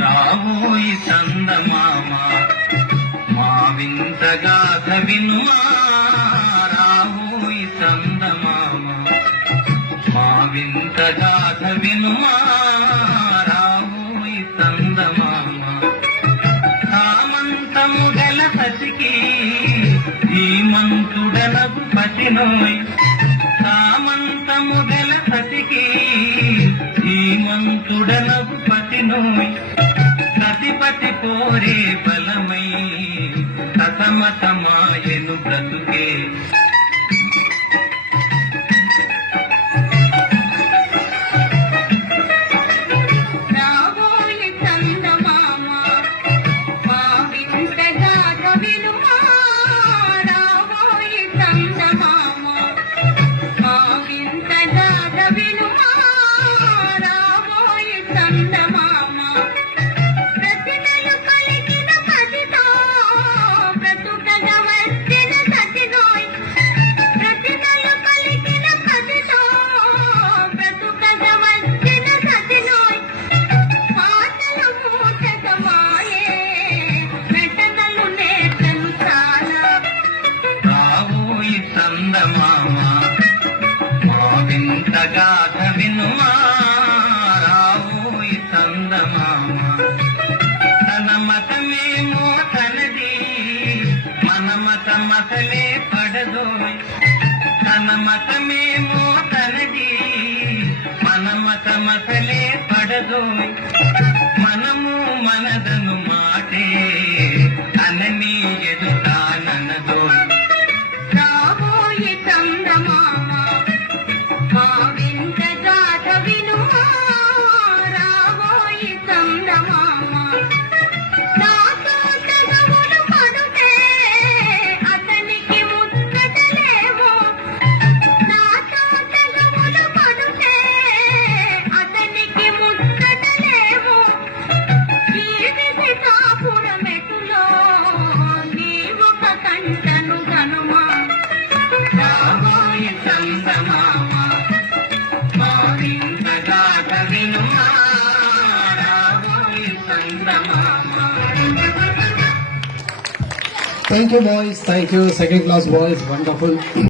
రావోయి చందమామ మా వింతగాథ వినుమా రావోయి చందమామ మా వింతగాథ వినుమా రావోయి చందమామ సామంతము గల సతికి ధీమంతుడనగు పతినోయ్ సామంతము గల సతికి ధీమంతుడనగు పతినోయ్ సతిపతి కోరే బలమై సతమతమాయను బ్రతుకే చందమామ మా వింతగాథ వినుమా రావోయి చందమామ తన మతమేమో తనది మన మతమసలే పడదోయ్ తన మతమేమో తనది మన మతమసలే పడదోయ్ మనము మనదను మాటే అనని ఎదుటాననదోయ్ Thank you, boys. Thank you. Second class boys. Wonderful.